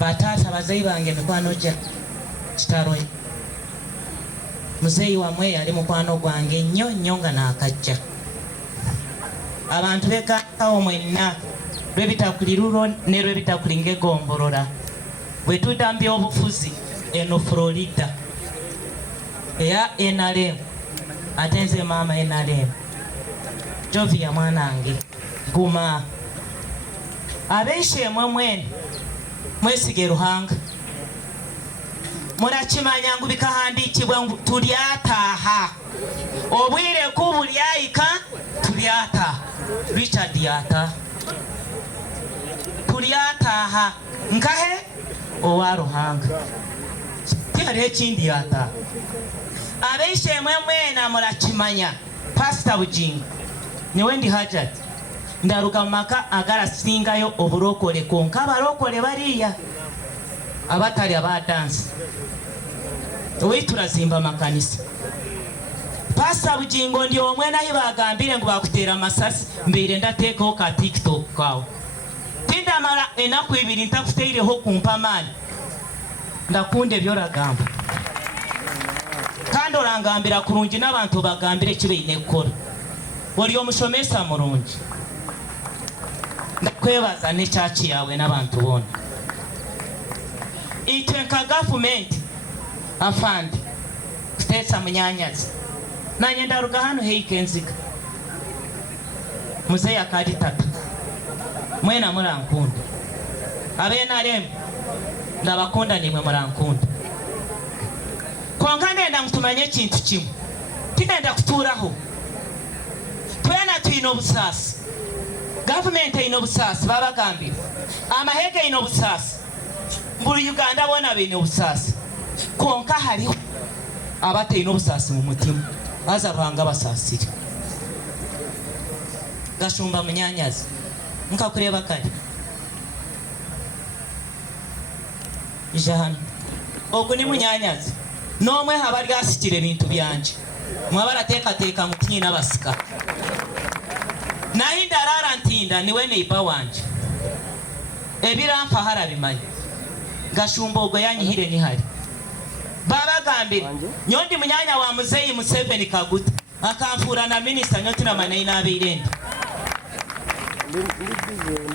batata bazeyi bange mikwano gya kitaroye muzeyi wamwe yali mukwano gwange nnyo nga nakajja abantu begattawo mwenna lwebitakulirulo ne lwebitakulinga egombolola bwe tudambya obufuzi eno Florida eya NRM ate nze maama NRM Jovia mwanange guma abeishe mwene mwesige Ruhanga murakimanya ngu bikahandikibwa ngu tulyataha obwire kubulyayika tulyataha Richard yata tulyataha nkahe owa Ruhanga tiari ekindi yata abeishe mwena murakimanya Pastor Bujinga niwe ndi hajat ndaruka maka agara singayo oburokole konka abarokole bariya abatali abadansi turazimba makanisa Pastor Bujingo ndi omwe nayo bagambire ngo bakutera amasasi mbere ndateekaho ka TikTok kawo tindamara enaku ibiri ntakuteireho kumpa mani ndakunde byoragamba kandi orangambira kurungi n'abantu bagambire kibeine kukora oli omushomesa murungi ndakwebaza n'ekyaki yawe n'abantu bona itwe nka government afande kuteesa munyanyazi nanye ndaruga hano heikenzika muzeyi akadi tata mwena murankunda abenarem ndabakunda nimwe murankunda konka ndenda mutumanye ekintu kimwe tinenda kuturaho twena tuyina obusasi government eyina obusasi babagambire amahege eyina obusasi mbuli Uganda bona bine obusasi konka haliho abateyina obusasi mu mutima aza Ruhanga basasire gashumba munyanyazi nkakureba kare ijahano ogu ni munyanyazi nomwe haba ryasikire bintu byanje mwabara teka mutinyi n'abasika nahinda rara ntinda niwe neiba wanje ebiramfa harabimanye gashumba ogo yanyihire ni hari baba gambire nyondi munyanya wa muzeyi Museveni Kaguta akamfura na minister nyoti na manai na abirende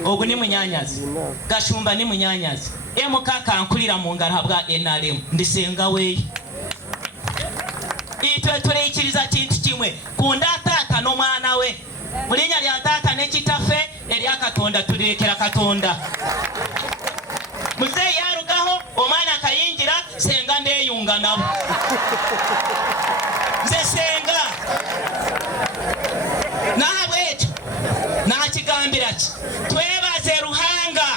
ogu ni munyanyazi gashumba ni munyanyazi emukaka ankulira mu ngara habwa NRM ndisenga we itwe turikiriza kintu kimwe kunda tata no mwana we mulinya lya tata ne kitafe eri akatonda turekera katonda muzeyi yarugaho omwana kayingira senga ndeyunga nabo nze senga nahabwecho nakigambira ki twebaze Ruhanga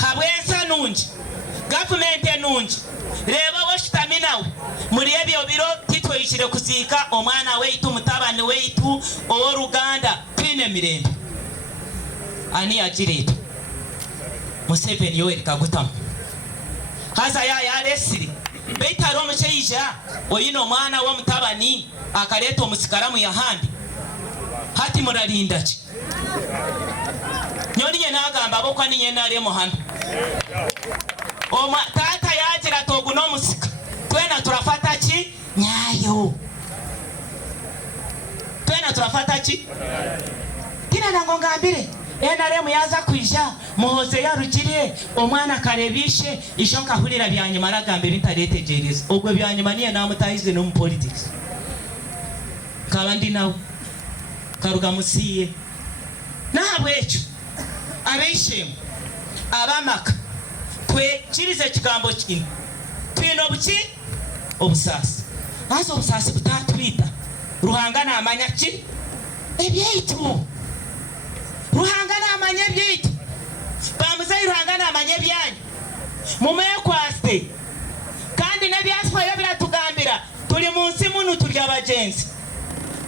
habwensa nungi government enungi reba washitaminawe muri ebyo biro titwishire kuzika omwana weitu mutabani weitu owo Ruganda twine mirembe ani yagireta Museveni Yoweri Kaguta haza ya lesiri beitaro omukyeyija oyino mwana wa mutabani akaleta omusikaramu yahandi hati muralinda ki nyoniye nagamba bokwa ninye nare muhanda oma tata yagira togu no musika twena turafata ki nyayo twena turafata ki kina nango ngambire NRM yaza kwija muhoze yarugire omwana karebishe isho nkahurira byanyuma aragambe bitaretegereza ogwe byanyuma niye namutahize no mu politics kabandi nawe karuga musiye nahabwecho abeishemu abamaka kwe kirize kigambo kino twino buki obusasi aso obusasi butatwita Ruhanga na amanya ki ebyeitu Ruhanga na amanya ebyeitu bamuzeyi Ruhanga na amanya ebyanyu mumekwaste kandi nebyaswa yabiratugambira tuli munsi munu tuli abagenzi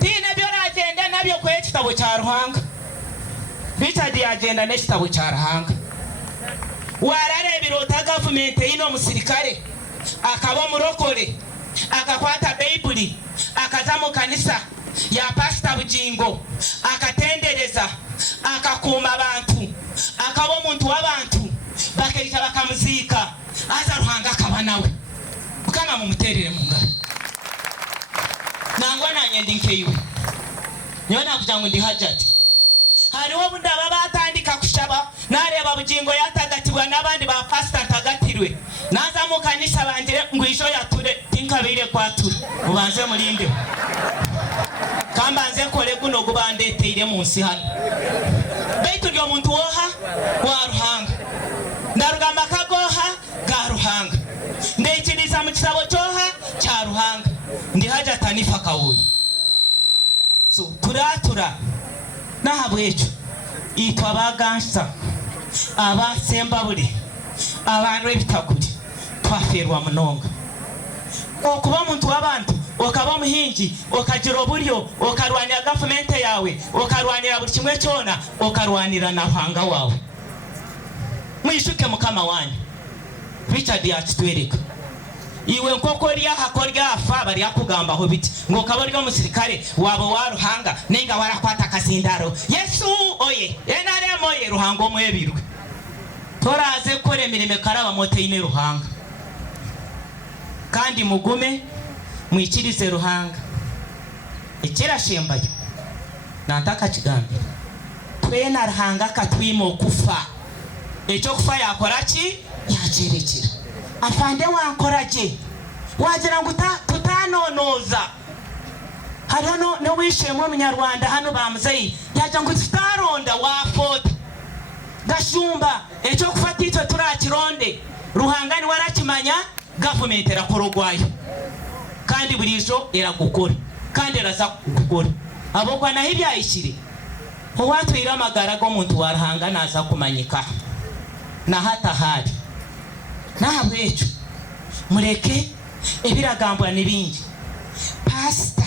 tine byoragenda nabyo kwe kitabo cya Ruhanga bitadi agenda n'ekitabo cya Ruhanga wararebira ota government ino musirikare akaba murokole akakwata Bible akaza mu kanisa ya Pastor Bujingo akatendereza akakuma abantu akaba omuntu w'abantu bakeita bakamuzika aza ruhanga akaba nawe ukama mumuterere mu ngaro nangwa nanye ndinkeiwe niyo nakugira ngo ndi hajati hariho bundi aba batandika kushaba nareba bugingo yatagatibwa n'abandi ba pastor tagatirwe naza mu kanisa bangire ngo ijo yature tinkabire kwatura ubanze murinde kambanze kole guno gubandeteire munsi hano baitu ryo muntu woha wa ruhanga ndarugamba kagoha ga ruhanga ndekiriza mu kitabo cyoha cya ruhanga ndi Hajati Hanifa Kawooya so turatura nahabwecho itwa bagansa abasembabuli abantu ebitakuri twaferwa munonga okuba muntu w'abantu okaba muhingi okagira oburyo okarwanira government yawe okarwanira buri kimwe cyona okarwanira na ruhanga wawe mwishuke mukama wanyu Richard yakitwereka iwe nkoko lya hakorya afa bari yakugambaho biti ngo kabaryo musirikare wabo wa ruhanga nenga warakwata kasindaro Yesu oye enare moye ruhango mwebirwe toraze kore mirime karaba moteine ruhanga kandi mugume mwikirize ruhanga ekera shembayo nantaka kigambe twena ruhanga katwimo kufa echo kufa yakoraki yacherekera afande wankoraje wagira ngo tutanonoza hano no wishemo umunyarwanda hano bamuzeyi yaje ngo tutaronda wafota gashumba echo kufata ito turakironde ruhangani warakimanya government erakorogwayo kandi burizo eragukora kandi eraza gukora abokwa na hibya ishire watu amagara go muntu warahanga naza kumanyika na hata hari nahabwecho mureke ebiragambwa nibingi pastor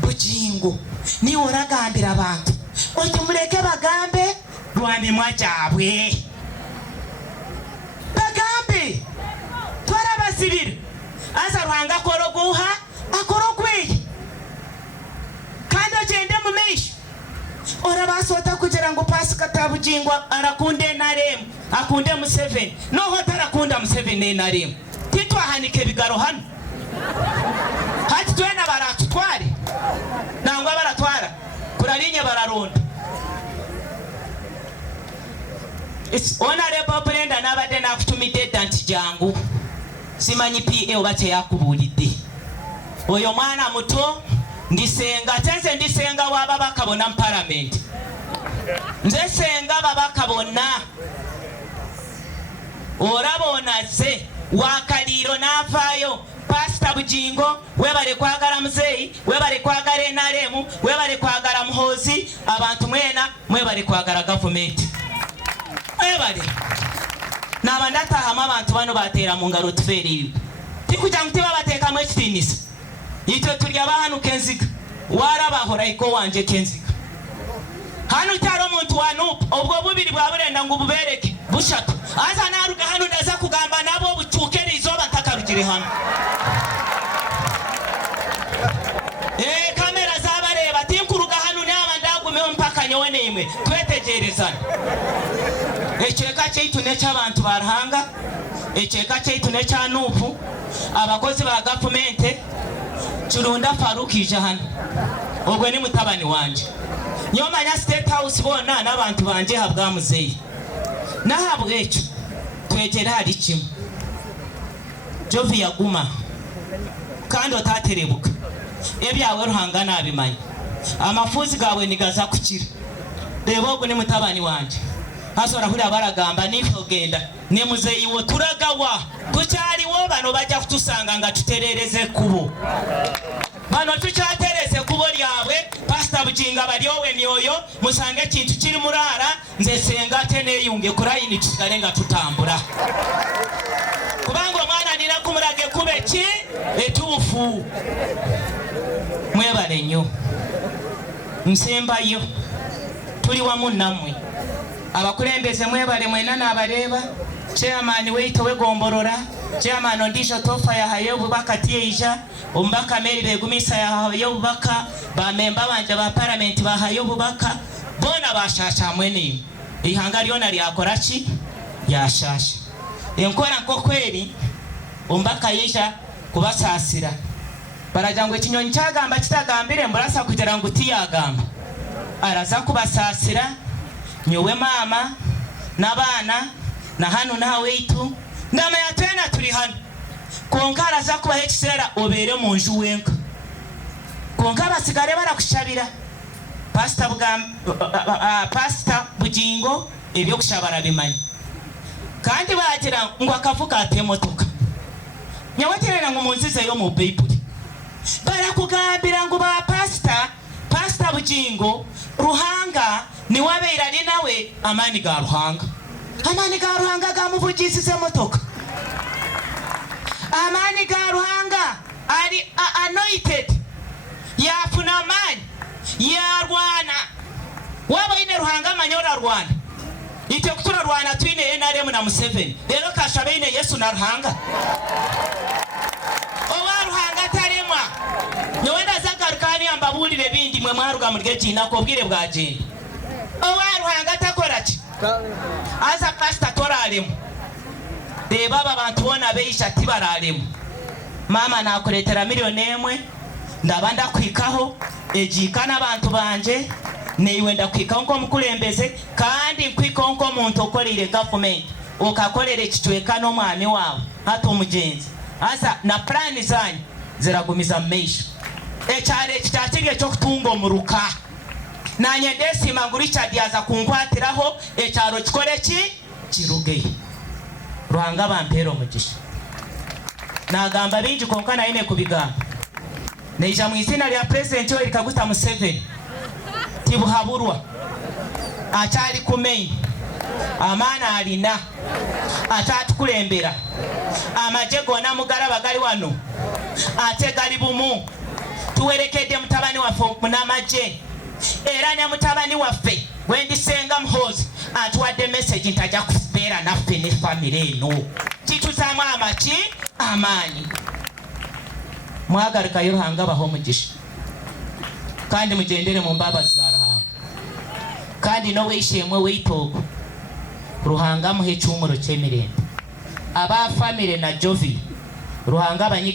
bugingo ni oragambira abantu oti mureke bagambe rwandi mwajabwe bagambe twarabasirira aza ruhanga koroguha akorogwe kandi agende mu meisho ora basota kugira ngo pasika tabugingo arakunde narem akunde mu 7 noho tarakunda mu 7 narem titwa hanike bigaro hano hati twena baratware nangwa baratwara kuralinye bararonda it's honorable Brenda nabade nakutumide danti jangu simanyi PA obate yakubulide oyo mwana muto ndisenga waba bakabona mu parliament nze senga babakabona orabona ze wakaliro navayo pastor bugingo webale kwagala muzeyi webale kwagala enaremu webale kwagala muhozi abantu mwena mwebale kwagala government webale nabandata hama abantu bano batera mu ngaro tuferi tikuja mtiba bateka mu extinisa ito turya bahanu kenziga warabahora iko wanje kenziga hanu cyaro muntu wanu ubwo bubiri bwa burenda ngo bubereke bushatu aza naruga hanu ndaza kugamba nabo bucukere izo batakarugire hano kamera zabareba tinkuruga hanu naba ndagume mpaka nyowe imwe twetegerezana echeka cyaitu necha abantu barahanga echeka cyaitu necha nufu abakozi ba government Churunda Farukije hano ogwe ni mutabani wanje nyomanya state house bona n'abantu banje habwa muzeyi nahabwecho twegera hari kimwe Jovi yaguma kandi otaterebuka ebyawe ruhanga nabimanya amafuzi gawe nigaza kukira reba ogwe ni mutabani wanje hasora kuri abaragamba nifogenda ne muzeyi wo turagawa tucyari wo bano bajya kutusanga nga tuterereze kubo bano tucyatereze kubo lyawe pastor buginga balyowe myoyo musange kintu kiri murara nze senga teneyunge kurayini kikalenga tutambura kubango mwana nina kumurage kubeki etufu mwebale nnyo nsembayo tuli wamu namwe abakulembeze mwebale mwena nabareba chairman weito wegomborora chairman ondisho tofa ya hayo bubaka tieja umbaka meri begumisa ya hayo bubaka ba memba banje ba parliament ba hayo bubaka bona bashasha mweni ihanga lyona lyakorachi yashasha enkora nko kweri ombaka yisha kubasasira barajangwe kinyonyi cyagamba kitagambire mburasa kugira ngo utiyagamba araza kubasasira nyowe mama n'abana na hano nawe itu ndama yatwena turi hano konka araza kubaha ekisera obere mu nju wenka konka basigare barakushabira pastor bugingo ebyo kushabara bimanyi kandi bagira ngo akavuga atemotoka nyawaterera ngo munzize yo mu Bible barakugambira ngo ba pastor bugingo ruhanga ni wabeira ni nawe amani ga ruhanga gamuvugisize motoka amani ga ruhanga ari anointed yafuna amani yarwana waba ine ruhanga manyora rwana ite kutura rwana twine NRM na Museveni rero kashabe ine Yesu na ruhanga owa ruhanga taremwa nowenda zagarukani ambabulire bindi mwe mwaruga murye kina kobwire bwaje owa ruhanga takoraki aza pastor toralemu de baba bantu bona beisha tibaralemu mama nakuletera miliyoni emwe ndabanda kwikaho ejikana abantu banje niwe ndakwika nko mukulembeze kandi nkwika nko muntu okolire government okakolere kitweka no mwami wawe hata umugenzi asa na plan zanyu ziragumiza meisha ekyale kitakirye cyo kutunga omuruka nanye desima nguri cyadiaza kunkwatiraho ekyaro kikore kirugeye ruhanga bampero mugisha nagamba bingi konka na ine kubigamba neja mu izina lya president we Kaguta Museveni tibuhaburwa acyari kumenya amana alina atatukulembera amajego na mugara bagali wano ategali bumu tuwerekedde mutabani waffe munamaje era ne mutabani waffe wendisenga muhozi atuwadde message ntajja kubeera naffe ne family eno kituzamu amaanyi mwagaruka Ruhanga baho mugisha kandi mugendere mu mbabazi za Ruhanga kandi no wishemwe witogo Ruhanga muhe cyumuro cyemirembe aba family na Jovi Ruhanga banyige